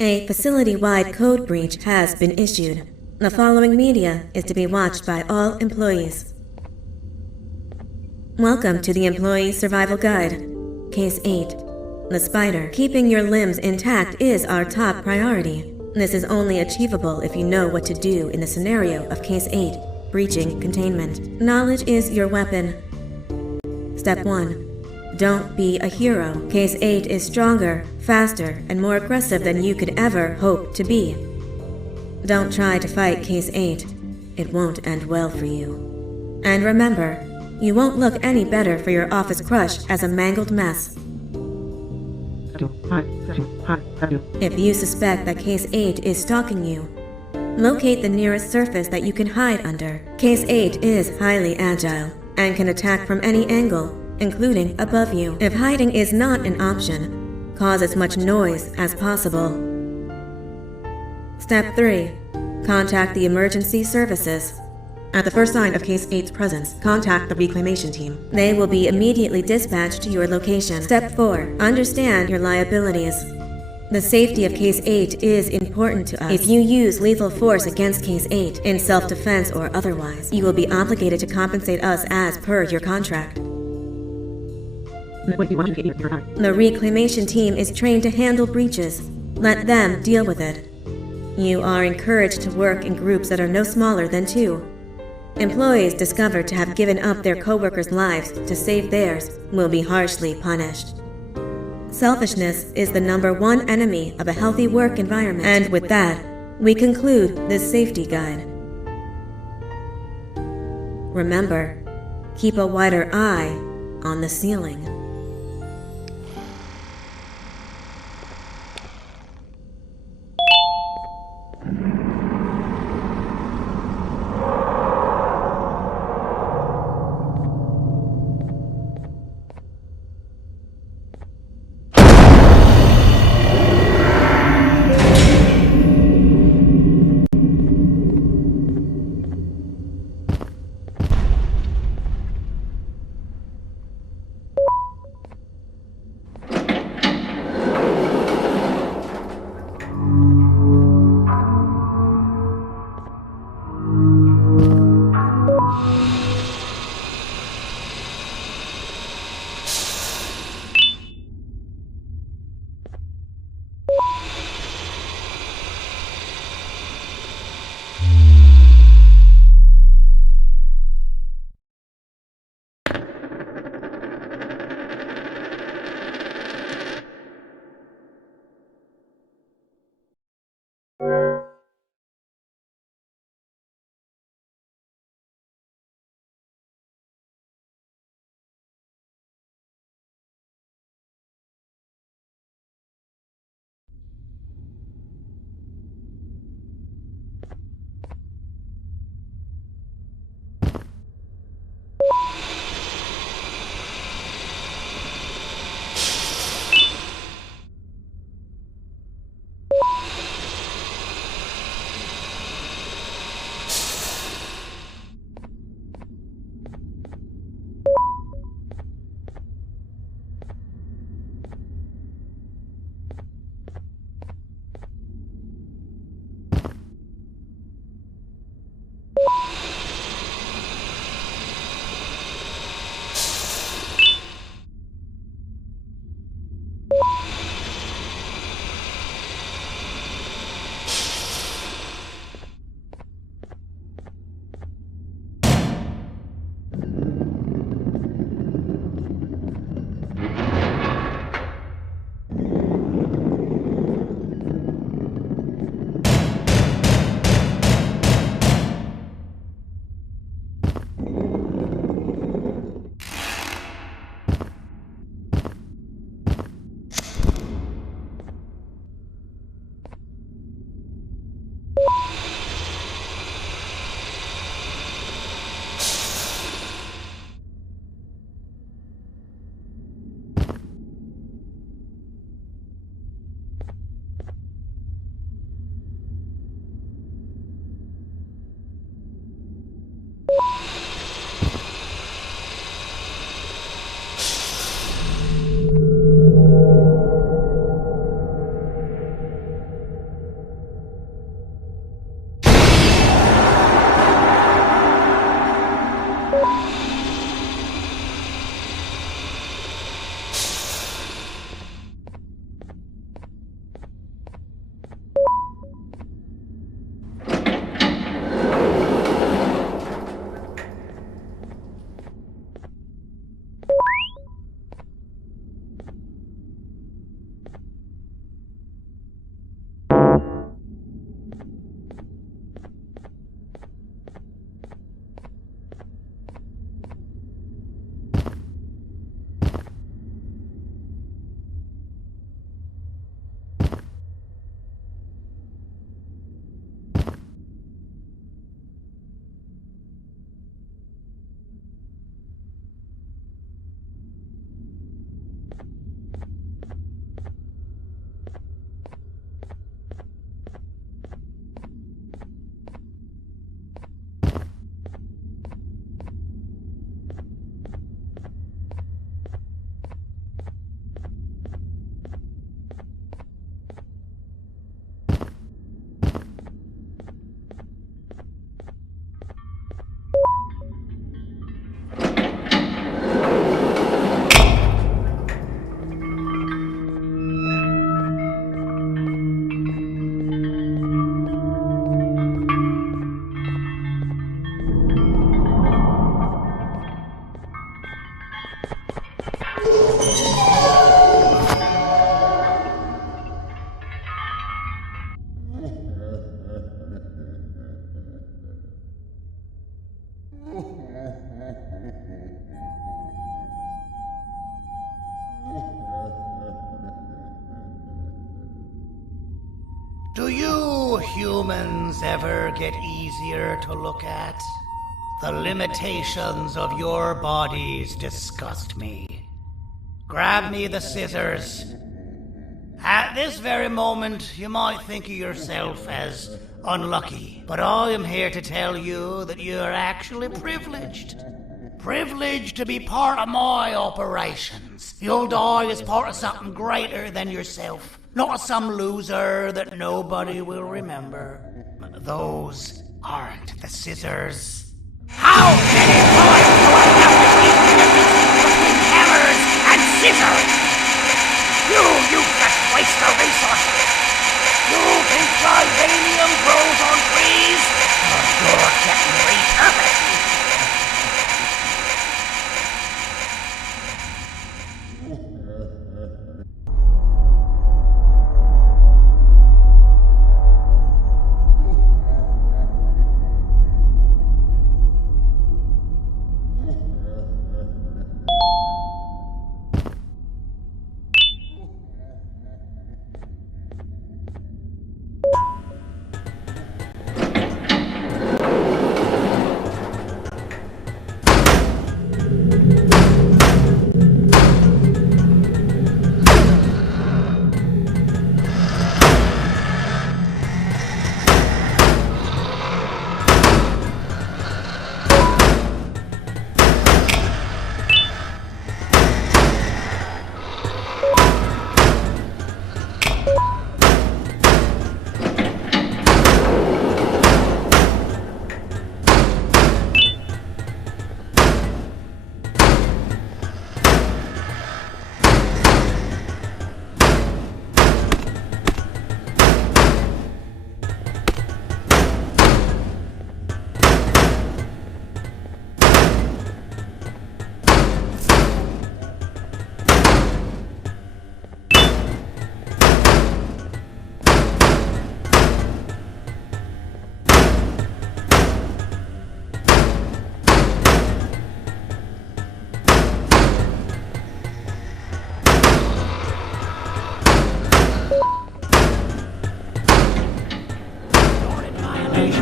A facility-wide code breach has been issued. The following media is to be watched by all employees. Welcome to the Employee Survival Guide. Case 8. The Spider. Keeping your limbs intact is our top priority. This is only achievable if you know what to do in the scenario of Case 8, breaching containment. Knowledge is your weapon. Step 1. Don't be a hero. Case 8 is stronger, faster, and more aggressive than you could ever hope to be. Don't try to fight Case 8. It won't end well for you. And remember, you won't look any better for your office crush as a mangled mess. If you suspect that Case 8 is stalking you, locate the nearest surface that you can hide under. Case 8 is highly agile and can attack from any angle, including above you. If hiding is not an option, cause as much noise as possible. Step 3. Contact the emergency services. At the first sign of Case 8's presence, contact the reclamation team. They will be immediately dispatched to your location. Step 4. Understand your liabilities. The safety of Case 8 is important to us. If you use lethal force against Case 8, in self-defense or otherwise, you will be obligated to compensate us as per your contract. The reclamation team is trained to handle breaches. Let them deal with it. You are encouraged to work in groups that are no smaller than 2. Employees discovered to have given up their co-workers' lives to save theirs will be harshly punished. Selfishness is the #1 enemy of a healthy work environment. And with that, we conclude this safety guide. Remember, keep a wider eye on the ceiling. Do you humans ever get easier to look at? The limitations of your bodies disgust me. Grab me the scissors. At this very moment, you might think of yourself as unlucky, but I am here to tell you that you are actually privileged. Privileged to be part of my operations. You'll die as part of something greater than yourself, not some loser that nobody will remember. Those aren't the scissors. How many times do I have to keep the difference between hammers and scissors? You useless waste of resources! You think titanium grows on trees? You're getting repurposed!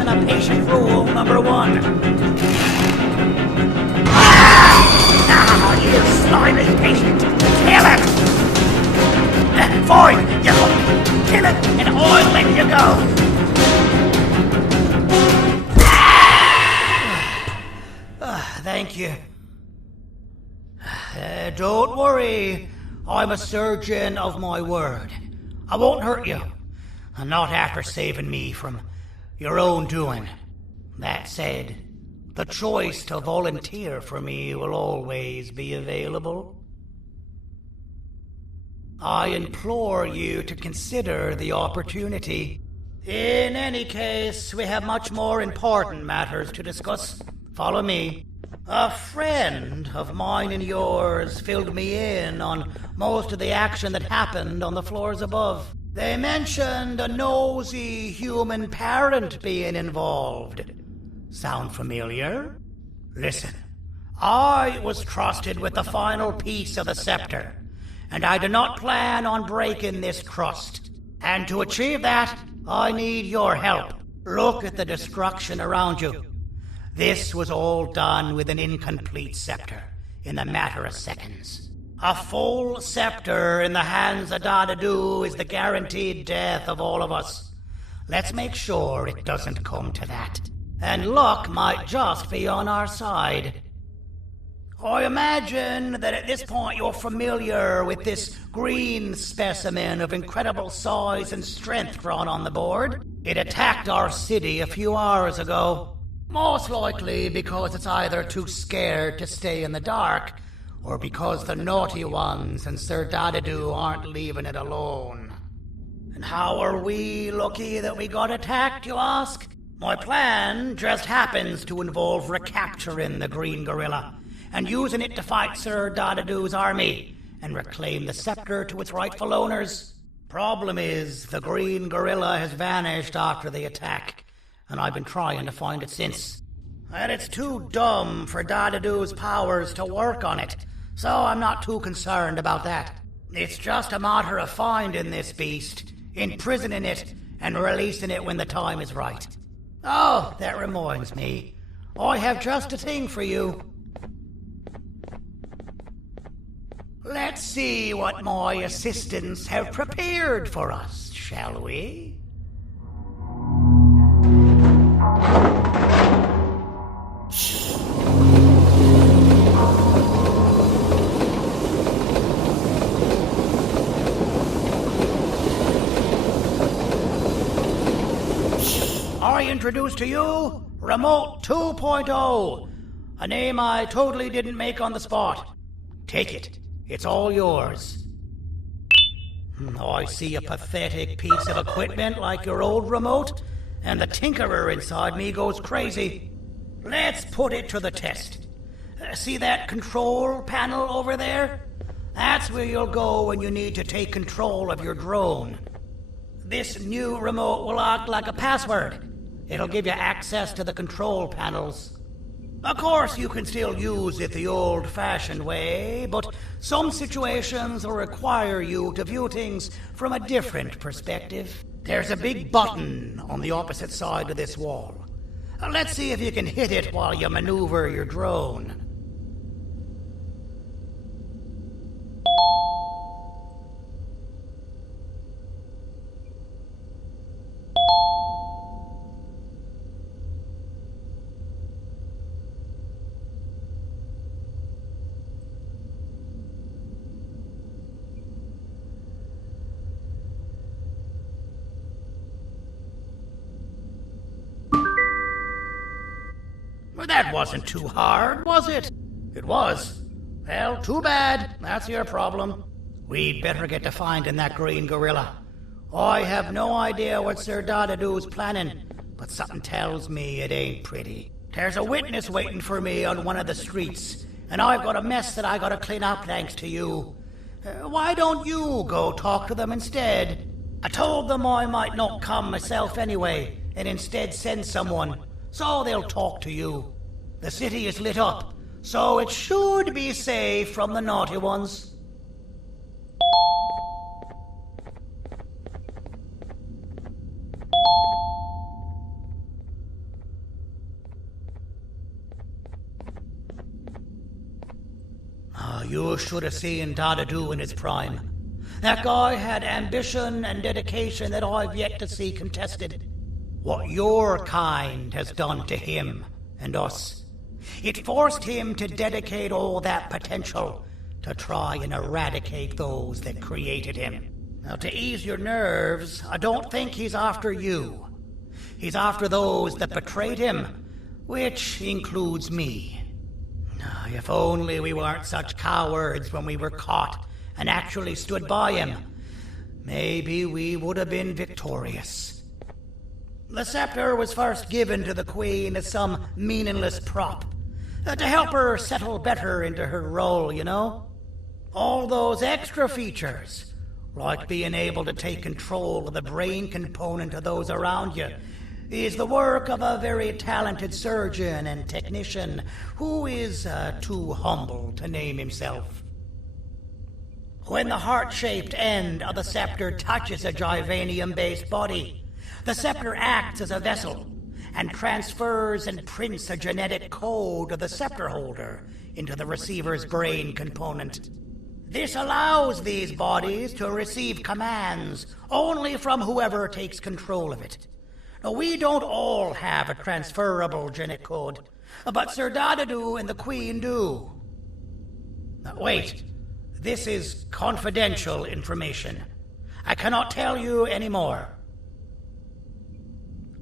Of patient rule number 1. Ah, you slimy patient! Kill it! Fine, you kill it and I'll let you go! Thank you. Don't worry, I'm a surgeon of my word. I won't hurt you. Not after saving me from your own doing. That said, the choice to volunteer for me will always be available. I implore you to consider the opportunity. In any case, we have much more important matters to discuss. Follow me. A friend of mine and yours filled me in on most of the action that happened on the floors above. They mentioned a nosy human parent being involved. Sound familiar? Listen, I was trusted with the final piece of the scepter, and I do not plan on breaking this trust. And to achieve that, I need your help. Look at the destruction around you. This was all done with an incomplete scepter in a matter of seconds. A full scepter in the hands of Dadadu is the guaranteed death of all of us. Let's make sure it doesn't come to that. And luck might just be on our side. I imagine that at this point you're familiar with this green specimen of incredible size and strength drawn on the board. It attacked our city a few hours ago. Most likely because it's either too scared to stay in the dark, or because the naughty ones and Sir Dadadu aren't leaving it alone. And how are we lucky that we got attacked, you ask? My plan just happens to involve recapturing the green gorilla and using it to fight Sir Dadadu's army and reclaim the scepter to its rightful owners. Problem is, the green gorilla has vanished after the attack, and I've been trying to find it since. And it's too dumb for Dadadu's powers to work on it, so I'm not too concerned about that. It's just a matter of finding this beast, imprisoning it, and releasing it when the time is right. Oh, that reminds me. I have just a thing for you. Let's see what my assistants have prepared for us, shall we? I introduce to you Remote 2.0, a name I totally didn't make on the spot. Take it. It's all yours. I see a pathetic piece of equipment like your old remote, and the tinkerer inside me goes crazy. Let's put it to the test. See that control panel over there? That's where you'll go when you need to take control of your drone. This new remote will act like a password. It'll give you access to the control panels. Of course, you can still use it the old-fashioned way, but some situations will require you to view things from a different perspective. There's a big button on the opposite side of this wall. Let's see if you can hit it while you maneuver your drone. That wasn't too hard, was it? It was. Well, too bad. That's your problem. We'd better get to finding that green gorilla. I have no idea what Sir Dadadoo's planning, but something tells me it ain't pretty. There's a witness waiting for me on one of the streets, and I've got a mess that I gotta clean up thanks to you. Why don't you go talk to them instead? I told them I might not come myself anyway, and instead send someone, so they'll talk to you. The city is lit up, so it should be safe from the naughty ones. You should have seen Dadadoo in his prime. That guy had ambition and dedication that I've yet to see contested. What your kind has done to him and us. It forced him to dedicate all that potential to try and eradicate those that created him. Now, to ease your nerves, I don't think he's after you. He's after those that betrayed him, which includes me. If only we weren't such cowards when we were caught and actually stood by him, maybe we would have been victorious. The scepter was first given to the Queen as some meaningless prop, to help her settle better into her role, you know? All those extra features, like being able to take control of the brain component of those around you, is the work of a very talented surgeon and technician who is too humble to name himself. When the heart-shaped end of the scepter touches a Givanium-based body, the scepter acts as a vessel and transfers and prints a genetic code of the scepter holder into the receiver's brain component. This allows these bodies to receive commands only from whoever takes control of it. Now, we don't all have a transferable genetic code, but Sir Dadadoo and the Queen do. Now, wait, this is confidential information. I cannot tell you any more.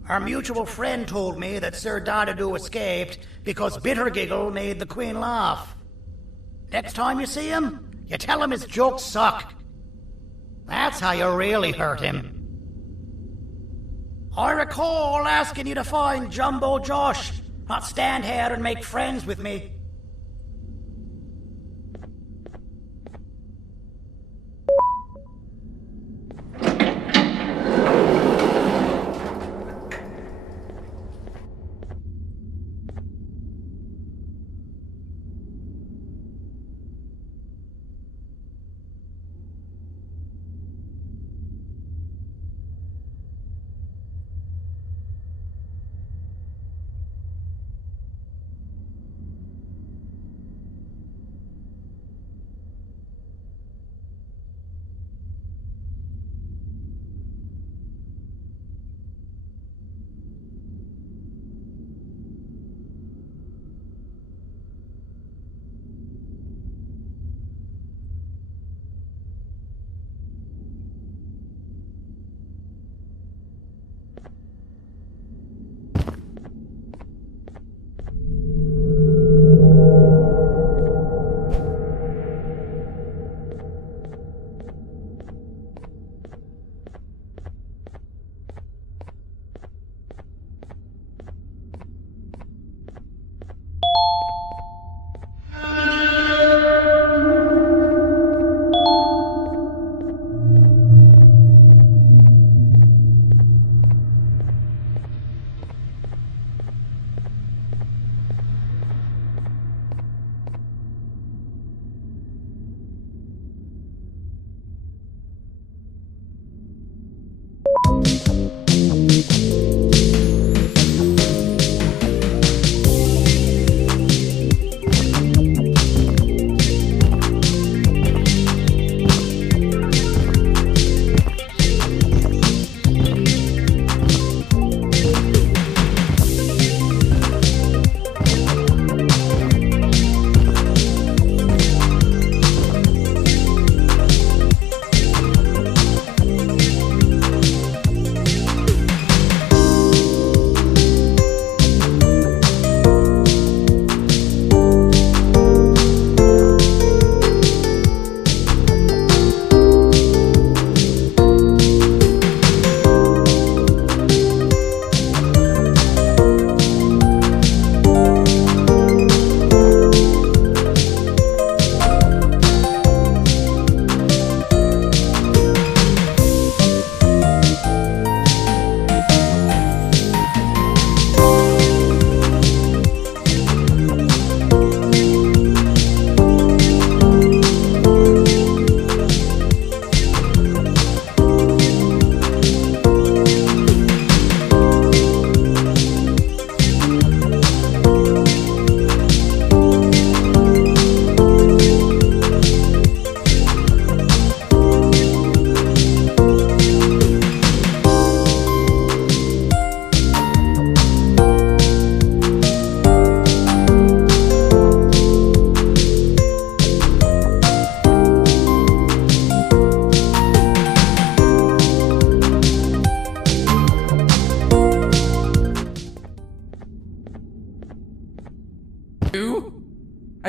Our mutual friend told me that Sir Dadadoo escaped because Bittergiggle made the Queen laugh. Next time you see him, you tell him his jokes suck. That's how you really hurt him. I recall asking you to find Jumbo Josh, not stand here and make friends with me.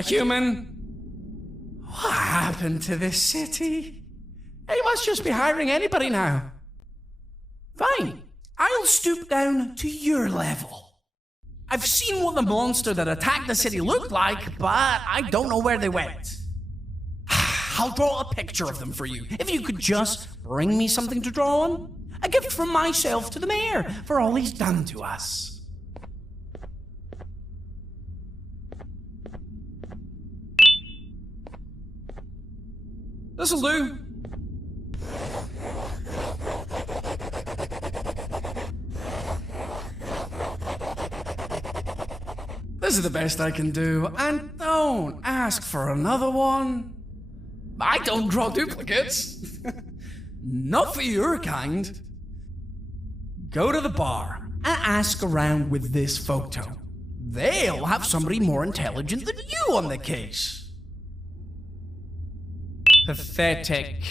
A human? What happened to this city? He must just be hiring anybody now. Fine, I'll stoop down to your level. I've seen what the monster that attacked the city looked like, but I don't know where they went. I'll draw a picture of them for you, if you could just bring me something to draw on. A gift from myself to the mayor for all he's done to us. This'll do. This is the best I can do, and don't ask for another one. I don't draw duplicates. Not for your kind. Go to the bar and ask around with this photo. They'll have somebody more intelligent than you on the case. Pathetic.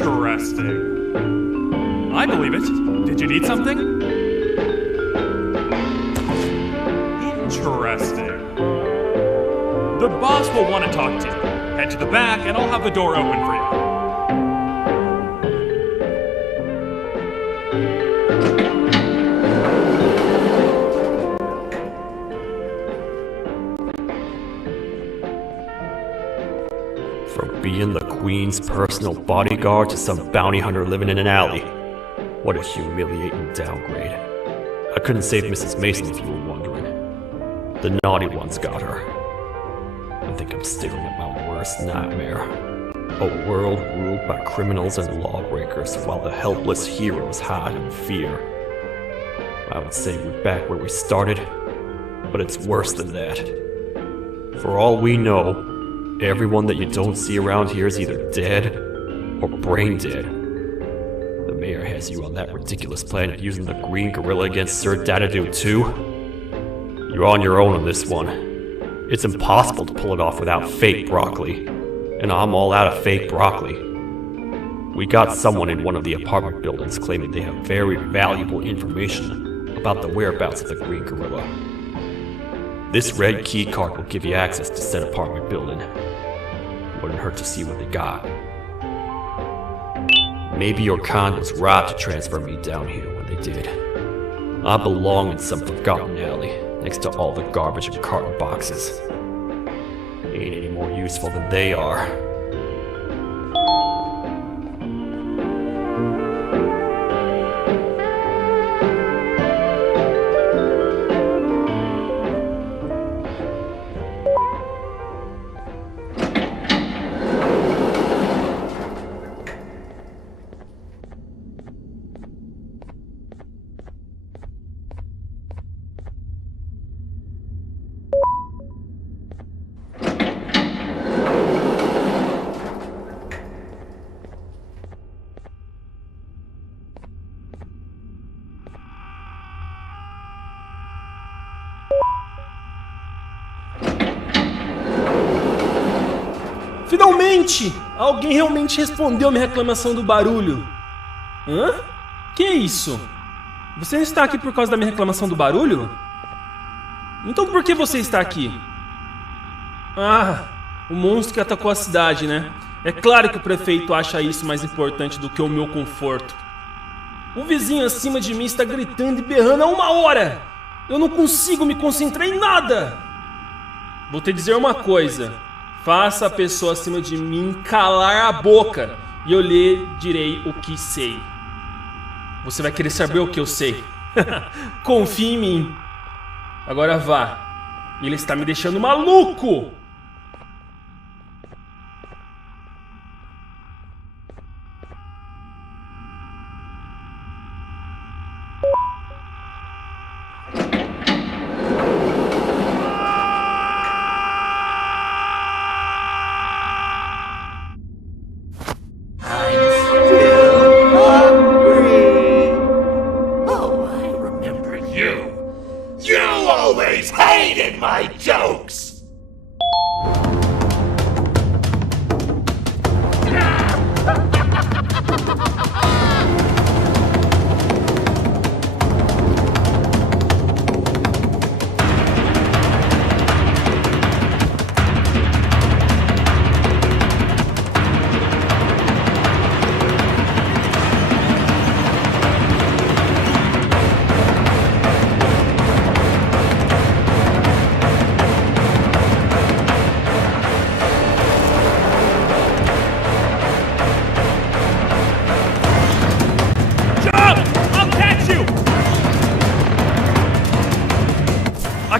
Interesting. I believe it. Did you need something? Interesting. The boss will want to talk to you. Head to the back and I'll have the door open for you. From being the Queen's personal bodyguard to some bounty hunter living in an alley. What a humiliating downgrade. I couldn't save Mrs. Mason if you were wondering. The naughty ones got her. I think I'm staring at my worst nightmare. A world ruled by criminals and lawbreakers while the helpless heroes hide in fear. I would say we're back where we started, but it's worse than that. For all we know, everyone that you don't see around here is either dead or brain dead. The mayor has you on that ridiculous plan of using the green gorilla against Sir Dadadoo too? You're on your own on this one. It's impossible to pull it off without fake broccoli. And I'm all out of fake broccoli. We got someone in one of the apartment buildings claiming they have very valuable information about the whereabouts of the green gorilla. This red key card will give you access to said apartment building. Wouldn't hurt to see what they got. Maybe your con was robbed to transfer me down here when they did. I belong in some forgotten alley, next to all the garbage and carton boxes. Ain't any more useful than they are. Finalmente! Alguém realmente respondeu minha reclamação do barulho. Hã? Que é isso? Você não está aqui por causa da minha reclamação do barulho? Então por que você está aqui? Ah, o monstro que atacou a cidade, né? É claro que o prefeito acha isso mais importante do que o meu conforto. O vizinho acima de mim está gritando e berrando há 1 hora! Eu não consigo me concentrar em nada! Vou te dizer uma coisa. Faça a pessoa acima de mim calar a boca e eu lhe direi o que sei. Você vai querer saber o que eu sei. Confie em mim. Agora vá. Ele está me deixando maluco!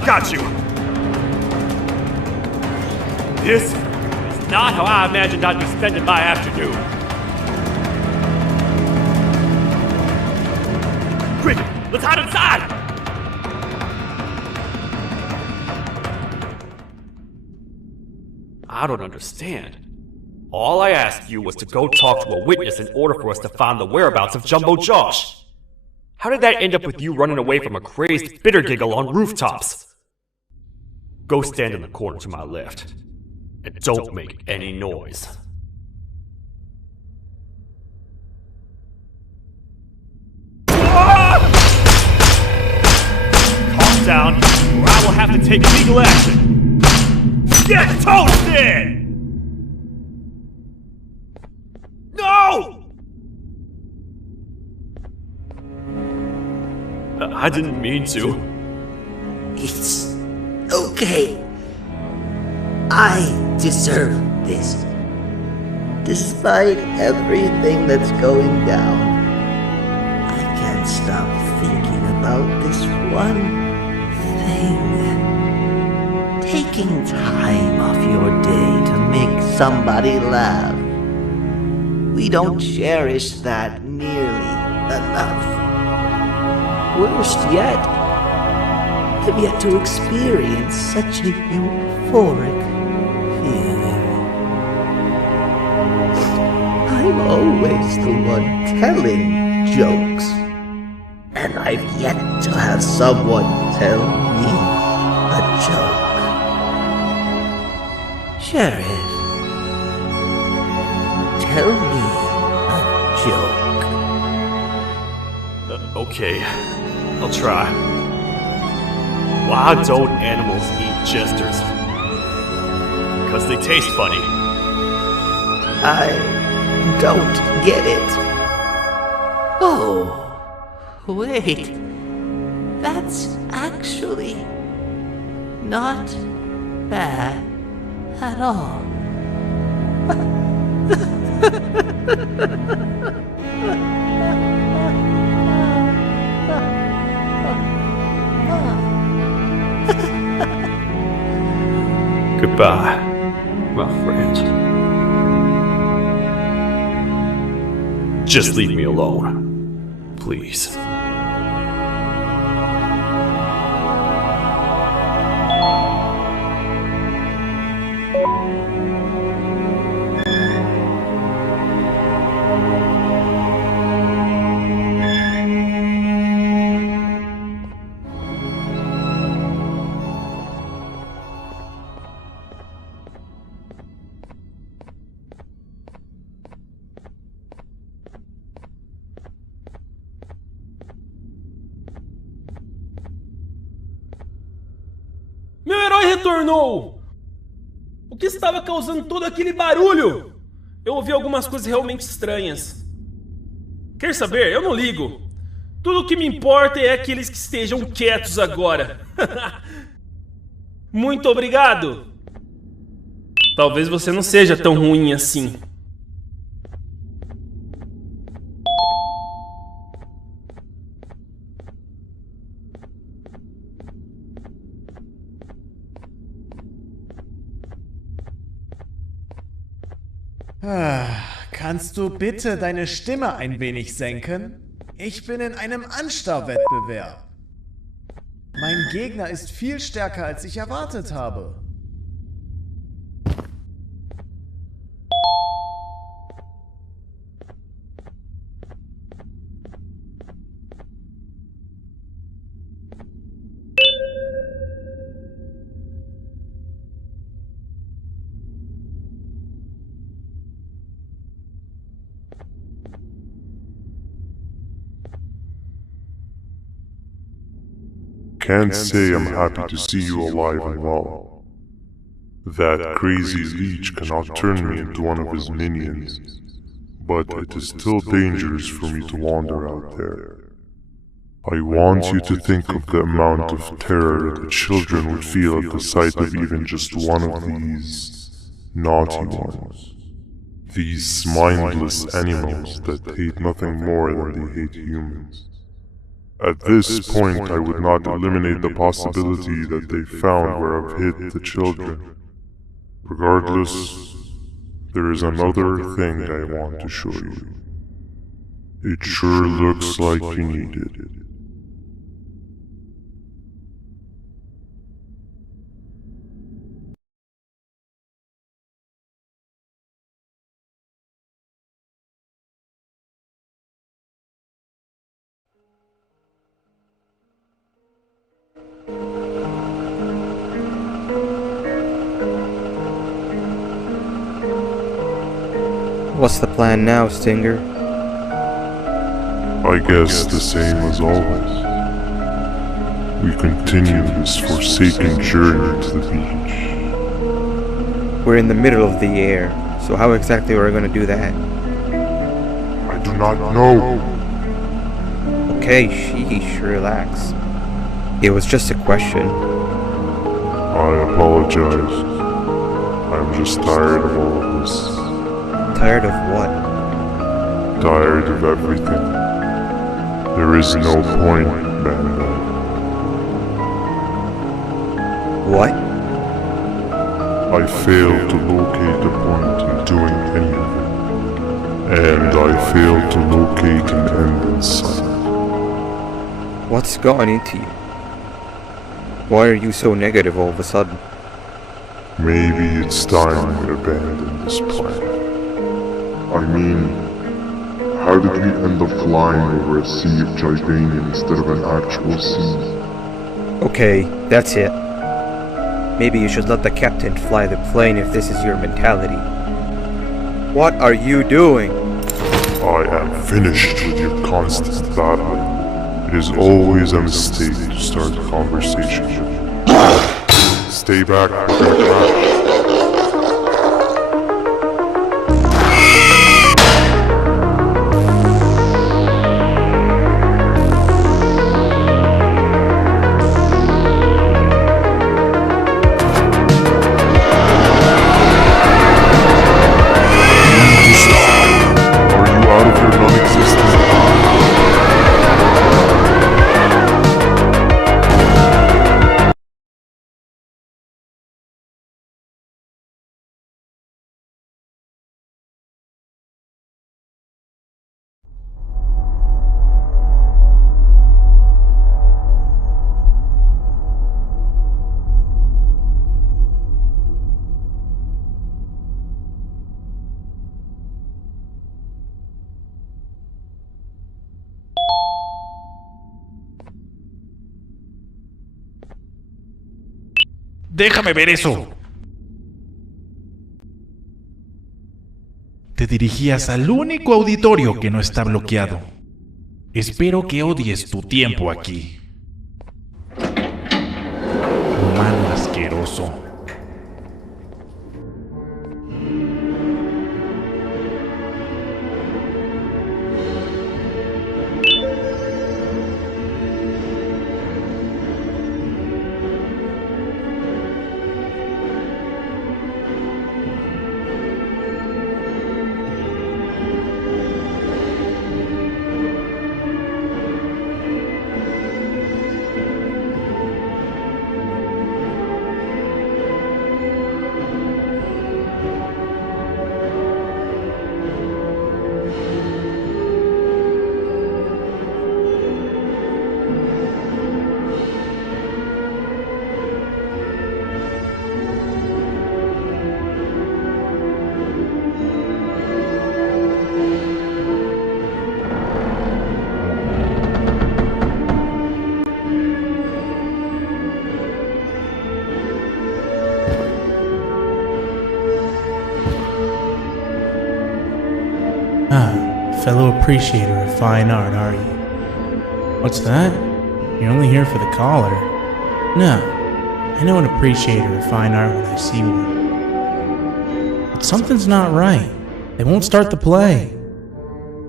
Got you! This is not how I imagined I'd be spending my afternoon. Quick, let's hide inside! I don't understand. All I asked you was to go talk to a witness in order for us to find the whereabouts of Jumbo Josh. How did that end up with you running away from a crazed bitter giggle on rooftops? Go stand in the corner to my left, and don't make any noise. Calm down, or I will have to take legal action. Get toasted! No! I didn't mean to. It's okay. I deserve this. Despite everything that's going down, I can't stop thinking about this one thing. Taking time off your day to make somebody laugh. We don't cherish that nearly enough. Worst yet, I've yet to experience such a euphoric feeling. I'm always the one telling jokes. And I've yet to have someone tell me a joke. Sheriff, tell me a joke. Okay, I'll try. Why don't animals eat jesters? Because they taste funny. I don't get it. Oh, wait. That's actually not bad at all. Goodbye, my friend. Just leave me alone, please. Meu herói retornou! O que estava causando todo aquele barulho? Eu ouvi algumas coisas realmente estranhas. Quer saber? Eu não ligo. Tudo o que me importa é aqueles que estejam quietos agora. Muito obrigado! Talvez você não seja tão ruim assim. Kannst du bitte deine Stimme ein wenig senken? Ich bin in einem Anstarrwettbewerb. Mein Gegner ist viel stärker, als ich erwartet habe. Can't say I'm happy to see you alive and well. That crazy leech cannot turn me into one of his minions, but it is still dangerous for me to wander out there. I want you to think of the amount of terror the children would feel at the sight of even just one of these naughty ones. These mindless animals that hate nothing more than they hate humans. At this point, I would not eliminate the possibility that they found where I've hid the children. Regardless, there is another thing I want to show you. It sure looks like you need it. What's the plan now, Stinger? I guess the same as always. We continue this forsaken journey to the beach. We're in the middle of the air, so how exactly are we going to do that? I do not know. Okay, sheesh, relax. It was just a question. I apologize. I'm just tired of all of this. Tired of what? Tired of everything. There is no point, Banban. What? I failed to locate a point in doing anything. And I failed to locate an end in sight. What's gotten into you? Why are you so negative all of a sudden? Maybe it's time we abandon this plan. I mean, How did we end up flying over a sea of Jordanian instead of an actual sea? Okay, that's it. Maybe you should let the captain fly the plane if this is your mentality. What are you doing? I am finished with your constant babbling. It is always a mistake to start a conversation with. Stay back, we're gonna crash. Déjame ver eso. Te dirigías al único auditorio que no está bloqueado. Espero que odies tu tiempo aquí. Humano asqueroso. Fellow appreciator of fine art, are you? What's that? You're only here for the collar. No, I know an appreciator of fine art when I see one. But something's not right. They won't start the play.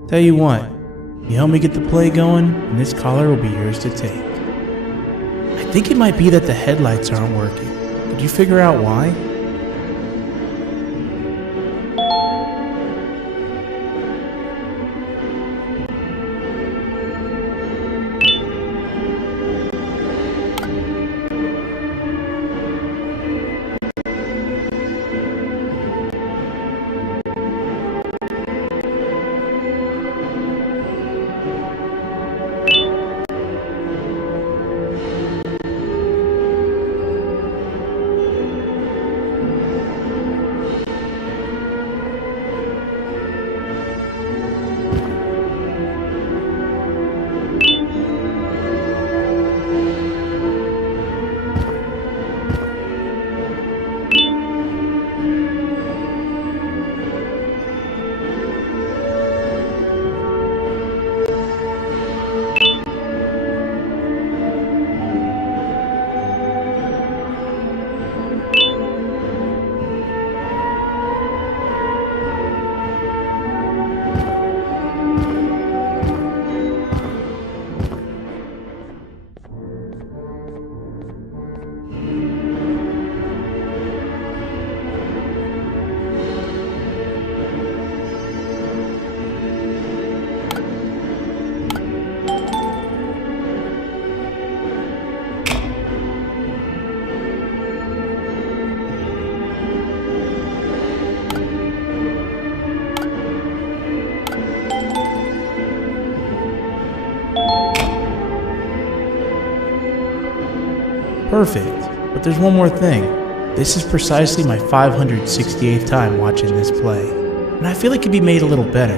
Tell you what, you help me get the play going, and this collar will be yours to take. I think it might be that the headlights aren't working. Did you figure out why? Perfect. But there's one more thing. This is precisely my 568th time watching this play, and I feel it could be made a little better.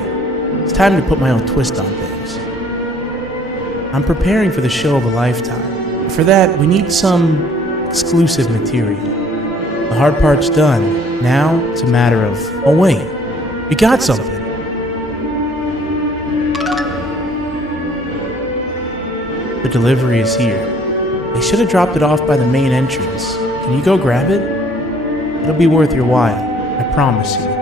It's time to put my own twist on things. I'm preparing for the show of a lifetime. For that, we need some exclusive material. The hard part's done. Now, it's a matter of, oh wait, we got something. The delivery is here. They should have dropped it off by the main entrance. Can you go grab it? It'll be worth your while, I promise you.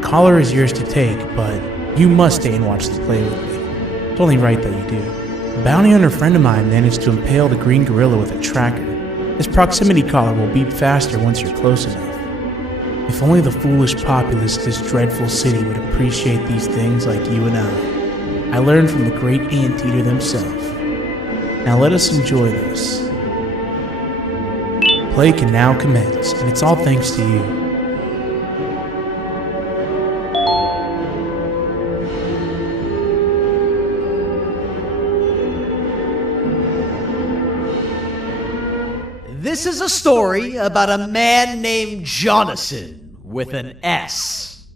Collar is yours to take, but you must stay and watch the play with me. It's only right that you do. A bounty hunter friend of mine managed to impale the green gorilla with a tracker. This proximity collar will beep faster once you're close enough. If only the foolish populace of this dreadful city would appreciate these things like you and I. I learned from the great anteater themselves. Now let us enjoy this. Play can now commence, and it's all thanks to you. This is a story about a man named Jonathan with an S.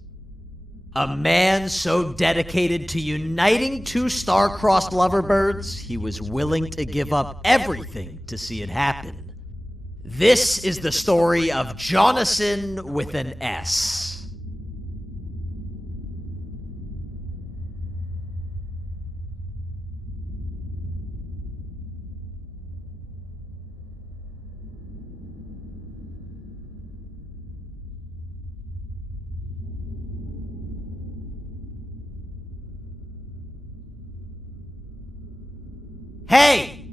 A man so dedicated to uniting two star-crossed loverbirds, he was willing to give up everything to see it happen. This is the story of Jonathan with an S. Hey!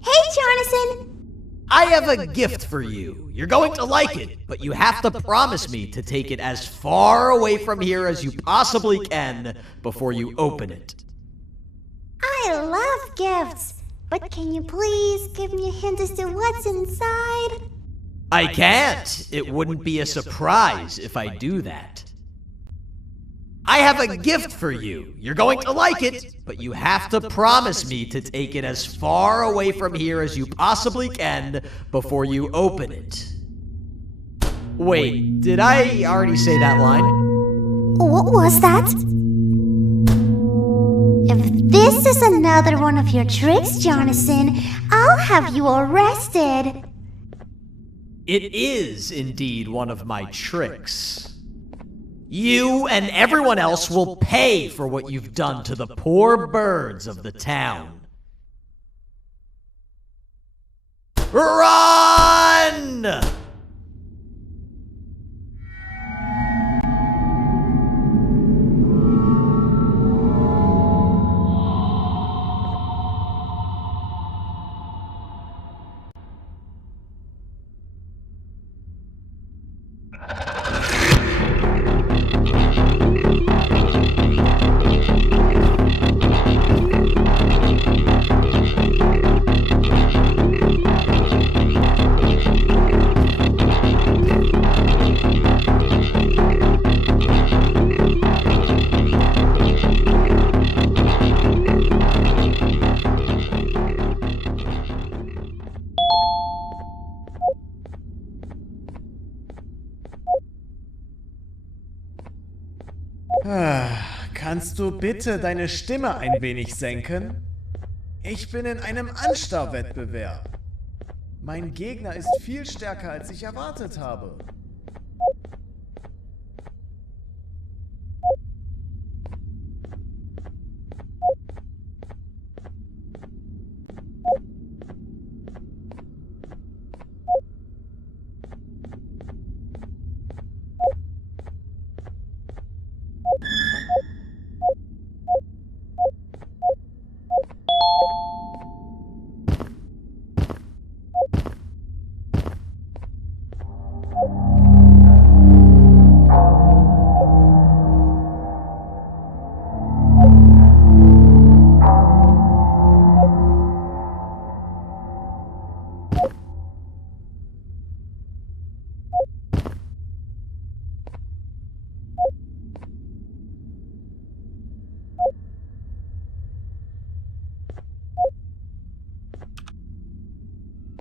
Hey, Jonathan! I have a gift for you. You're going to like it, but you have to promise me to take it as far away from here as you possibly can before you open it. I love gifts, but can you please give me a hint as to what's inside? I can't. It wouldn't be a surprise if I do that. I have a gift for you. You're going to like it, but you have to promise me to take it as far away from here as you possibly can before you open it. Wait, did I already say that line? What was that? If this is another one of your tricks, Jonathan, I'll have you arrested. It is indeed one of my tricks. You and everyone else will pay for what you've done to the poor birds of the town. Run! Kannst du bitte deine Stimme ein wenig senken? Ich bin in einem Anstarrwettbewerb. Mein Gegner ist viel stärker, als ich erwartet habe.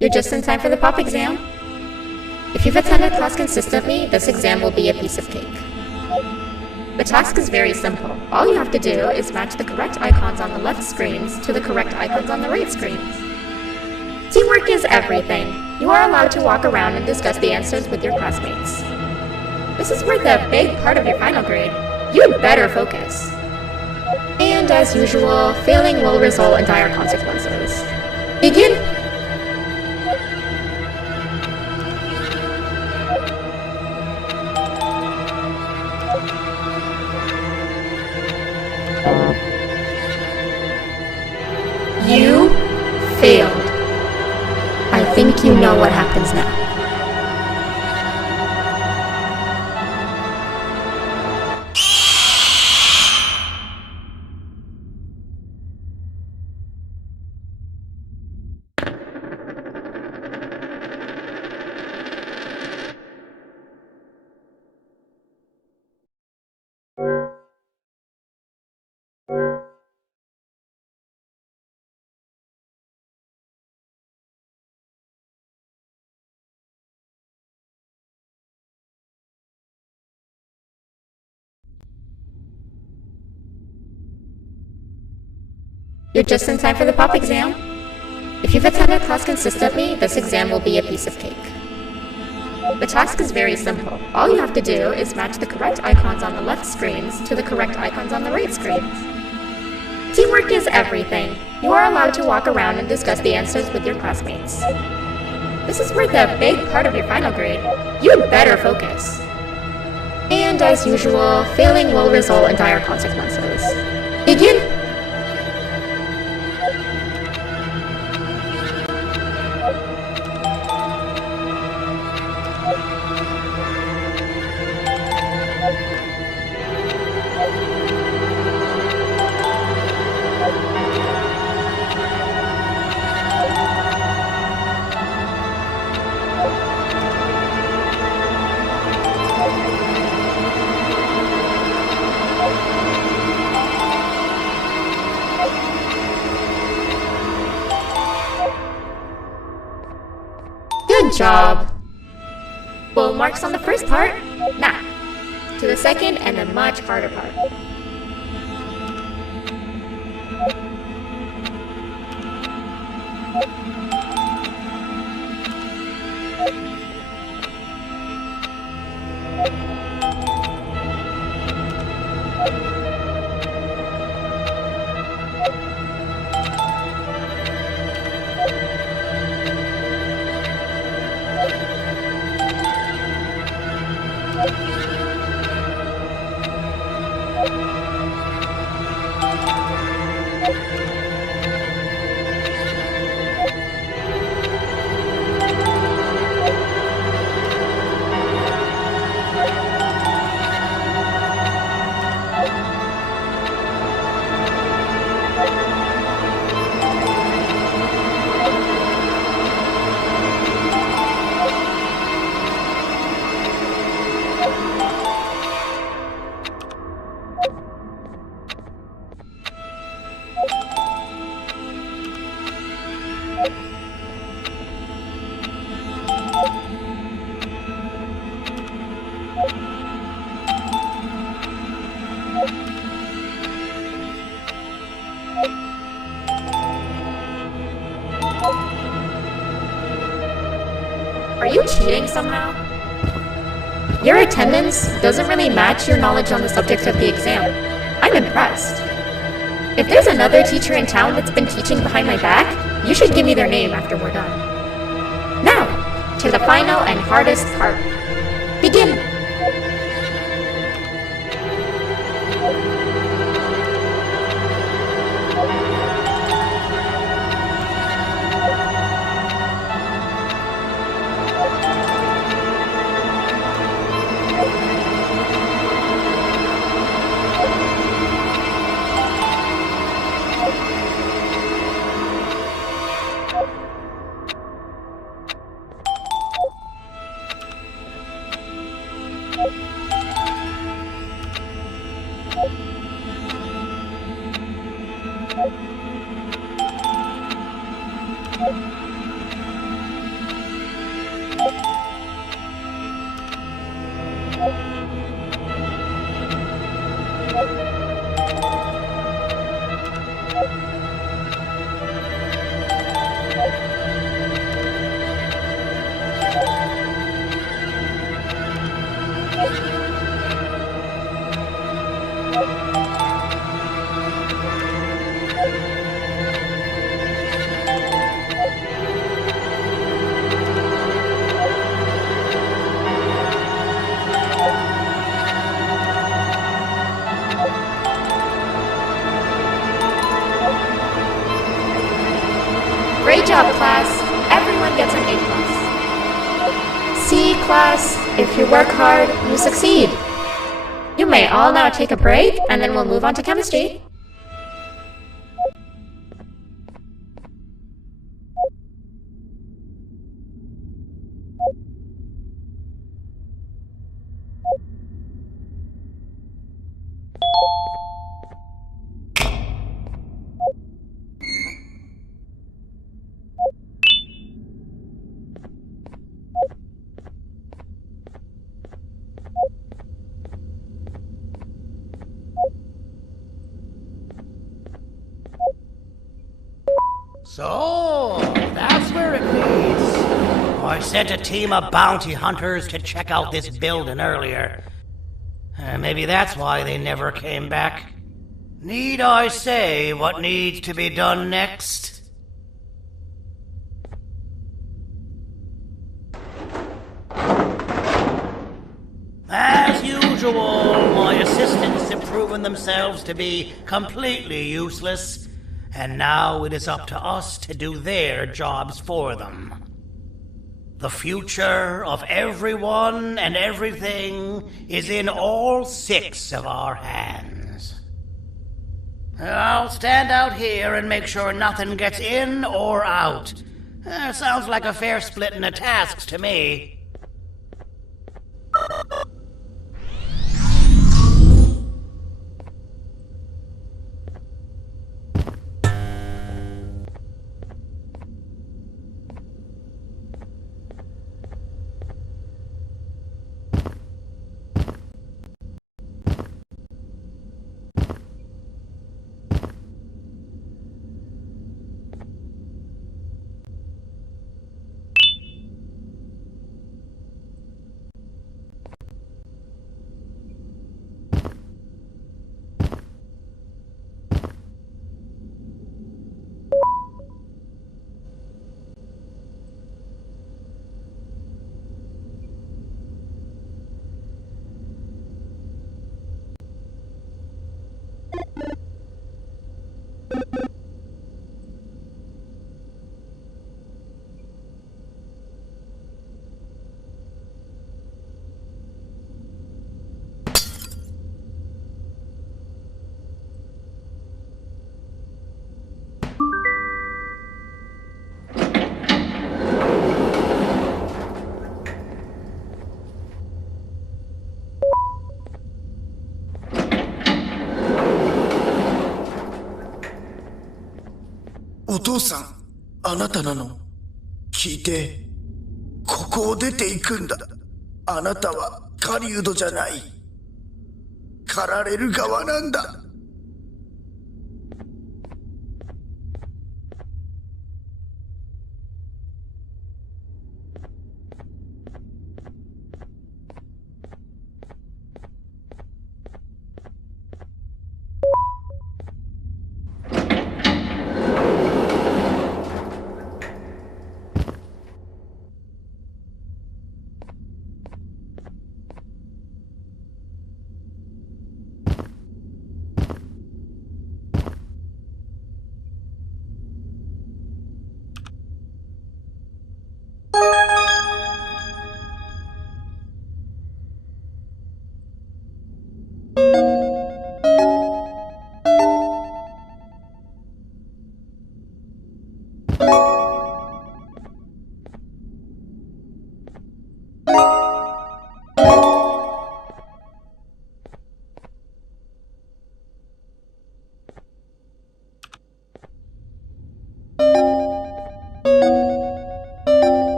You're just in time for the pop exam. If you've attended class consistently, this exam will be a piece of cake. The task is very simple. All you have to do is match the correct icons on the left screens to the correct icons on the right screens. Teamwork is everything. You are allowed to walk around and discuss the answers with your classmates. This is worth a big part of your final grade. You'd better focus. And as usual, failing will result in dire consequences. Begin! You failed. I think you know what happens now. You're just in time for the pop exam. If you've attended class consistently, this exam will be a piece of cake. The task is very simple. All you have to do is match the correct icons on the left screens to the correct icons on the right screens. Teamwork is everything. You are allowed to walk around and discuss the answers with your classmates. This is worth a big part of your final grade. You'd better focus. And as usual, failing will result in dire consequences. Begin! Good job! Full marks on the first part? Now, to the second and the much harder part. cheating somehow? Your attendance doesn't really match your knowledge on the subject of the exam. I'm impressed. If there's another teacher in town that's been teaching behind my back, you should give me their name after we're done. Now, to the final and hardest part. Begin! Great job, class. Everyone gets an A+. See, class, if you work hard, you succeed. You may all now take a break, and then we'll move on to chemistry. So, that's where it leads. I sent a team of bounty hunters to check out this building earlier. Maybe that's why they never came back. Need I say what needs to be done next? As usual, my assistants have proven themselves to be completely useless. And now it is up to us to do their jobs for them. The future of everyone and everything is in all 6 of our hands. I'll stand out here and make sure nothing gets in or out. Sounds like a fair splitting of tasks to me.お父さん、あなたなの？聞いて、ここを出ていくんだ。あなたは狩人じゃない。狩られる側なんだ。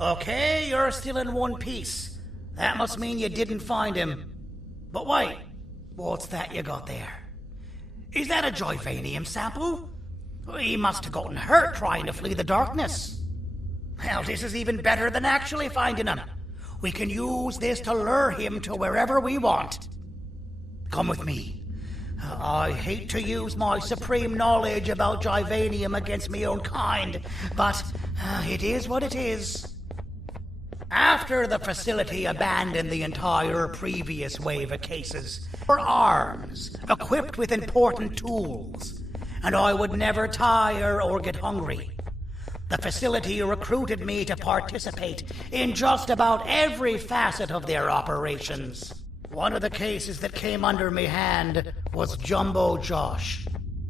Okay, you're still in one piece. That must mean you didn't find him. But wait, what's that you got there? Is that a Joyvanium sample? He must have gotten hurt trying to flee the darkness. Well, this is even better than actually finding him. We can use this to lure him to wherever we want. Come with me. I hate to use my supreme knowledge about Joyvanium against my own kind, but it is what it is. After the facility abandoned the entire previous wave of cases for arms, equipped with important tools, and I would never tire or get hungry. The facility recruited me to participate in just about every facet of their operations. One of the cases that came under me hand was Jumbo Josh.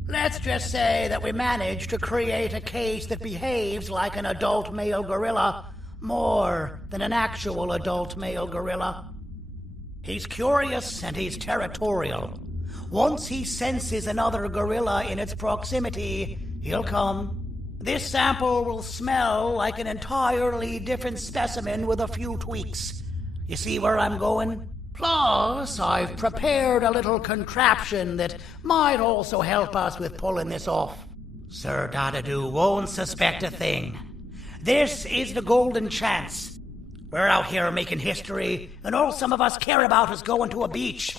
Let's just say that we managed to create a case that behaves like an adult male gorilla more than an actual adult male gorilla. He's curious and he's territorial. Once he senses another gorilla in its proximity, he'll come. This sample will smell like an entirely different specimen with a few tweaks. You see where I'm going? Plus, I've prepared a little contraption that might also help us with pulling this off. Sir Dadadoo won't suspect a thing. This is the golden chance. We're out here making history, and all some of us care about is going to a beach.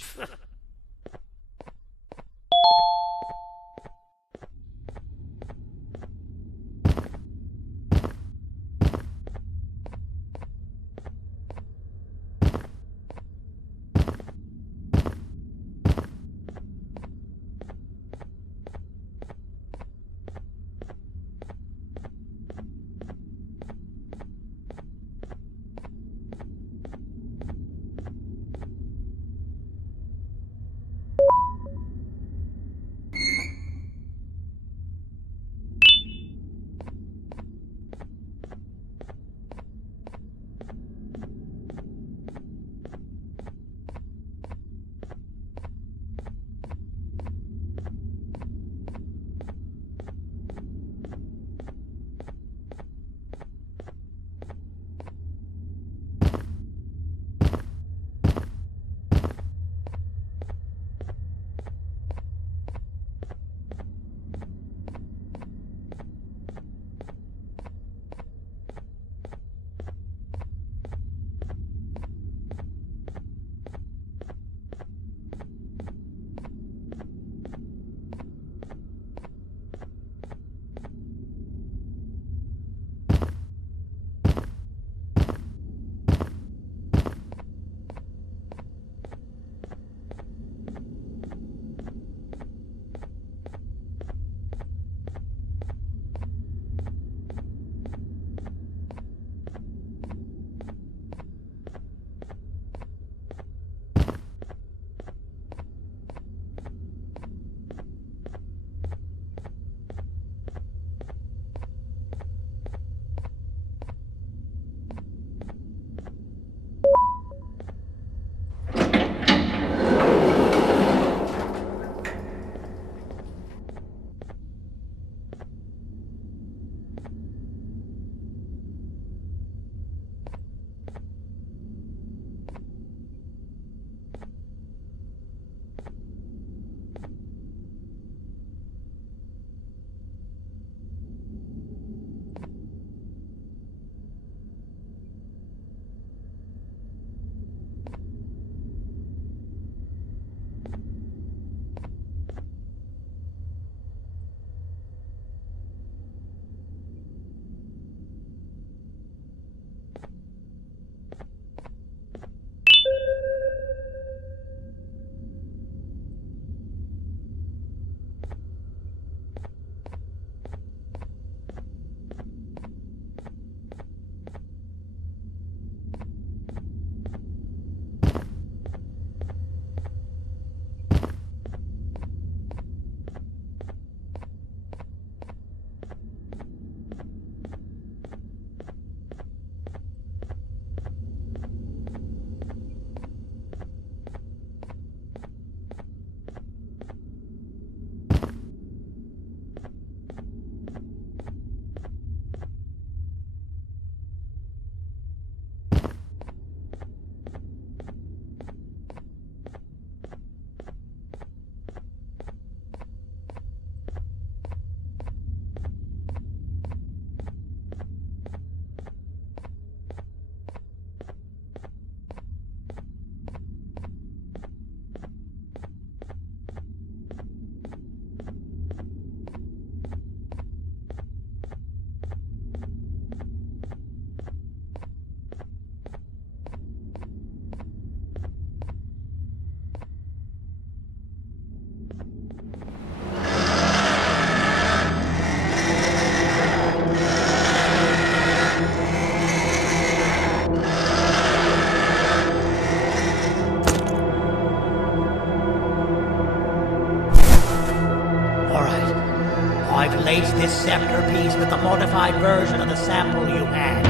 scepter piece with the modified version of the sample you had.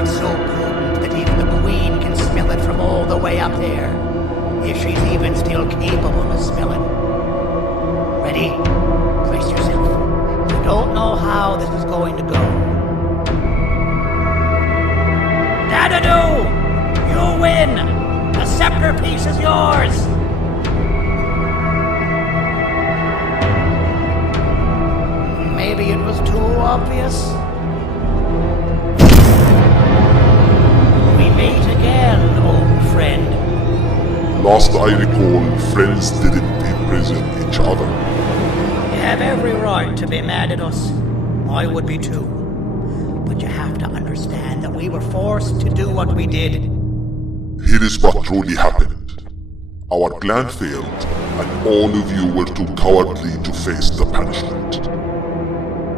It's so potent that even the Queen can smell it from all the way up there, if she's even still capable of smelling. Ready? Brace yourself. You don't know how this is going to go. Dadadoo! You win! The scepter piece is yours! Maybe it was too obvious. We meet again, old friend. Last I recall, friends didn't imprison each other. You have every right to be mad at us. I would be too. But you have to understand that we were forced to do what we did. Here is what truly happened. Our plan failed, and all of you were too cowardly to face the punishment.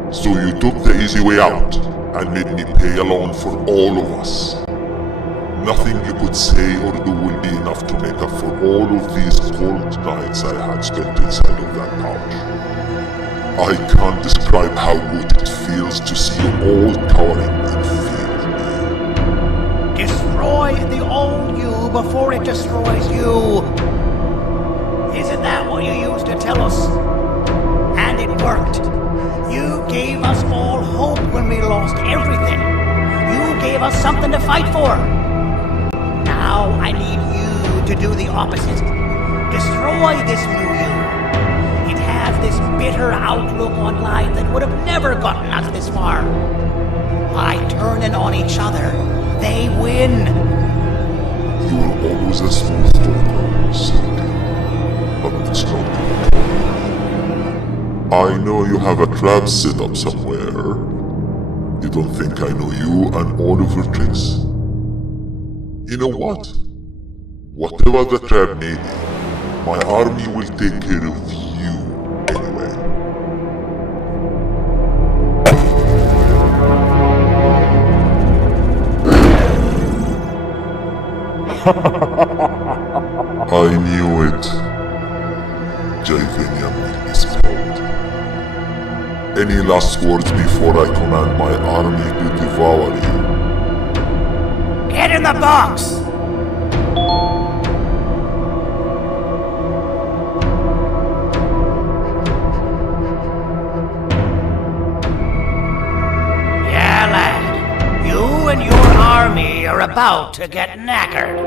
So you took the easy way out, and made me pay along for all of us. Nothing you could say or do will be enough to make up for all of these cold nights I had spent inside of that pouch. I can't describe how good it feels to see you all cowering in fear of me. Destroy the old you before it destroys you. Isn't that what you used to tell us? And it worked. You gave us all hope when we lost everything. You gave us something to fight for. Now I need you to do the opposite. Destroy this new you. It has this bitter outlook on life that would have never gotten us this far. By turning on each other, they win. You were always a smooth talker, Cindy. But it's not good. I know you have a trap set up somewhere. You don't think I know you and all of your tricks? You know what? Whatever the trap may be, my army will take care of you anyway. I knew it. Javenia will be spelled. Any last words before I command my army to devour you? Get in the box! Yeah, lad. You and your army are about to get knackered.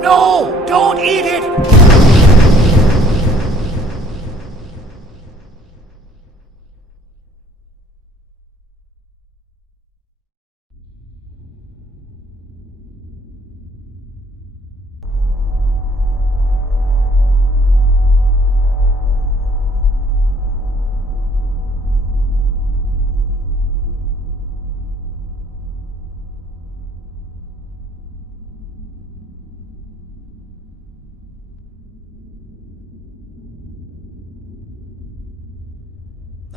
No! Don't eat it!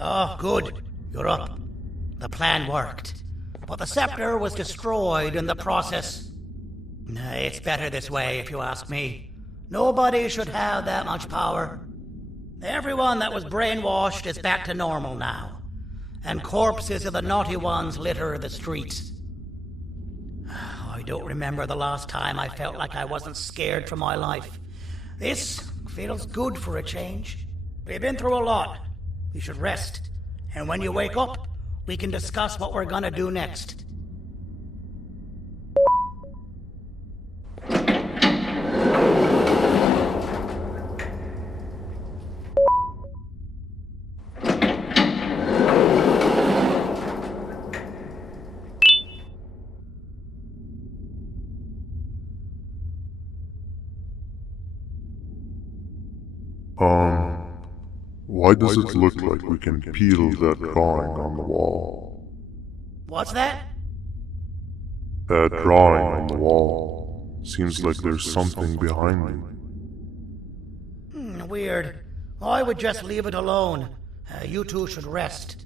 Oh, good. You're up. The plan worked. But the scepter was destroyed in the process. It's better this way, if you ask me. Nobody should have that much power. Everyone that was brainwashed is back to normal now. and corpses of the naughty ones litter the streets. I don't remember the last time I felt like I wasn't scared for my life. This feels good for a change. We've been through a lot. You should rest. And when you wake up, we can discuss what we're gonna do next. Why does it look like we can peel that drawing on the wall? What's that? That drawing on the wall. Seems like there's something behind it. Weird. I would just leave it alone. You two should rest.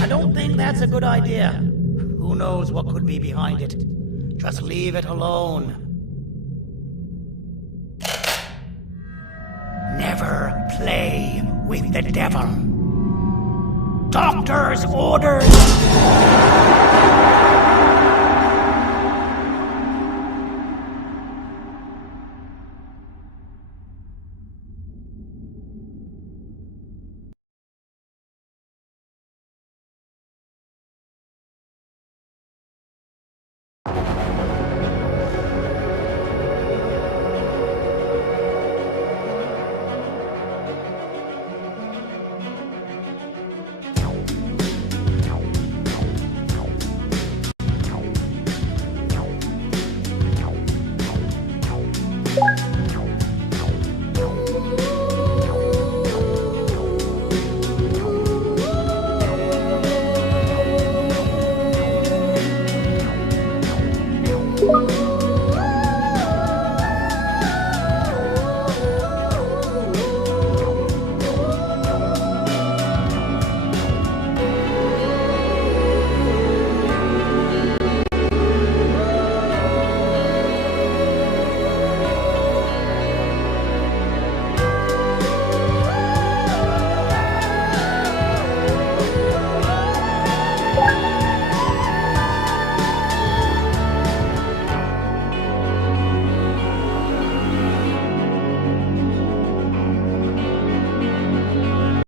I don't think that's a good idea. Who knows what could be behind it? Just leave it alone. Never play with the devil. Doctor's orders!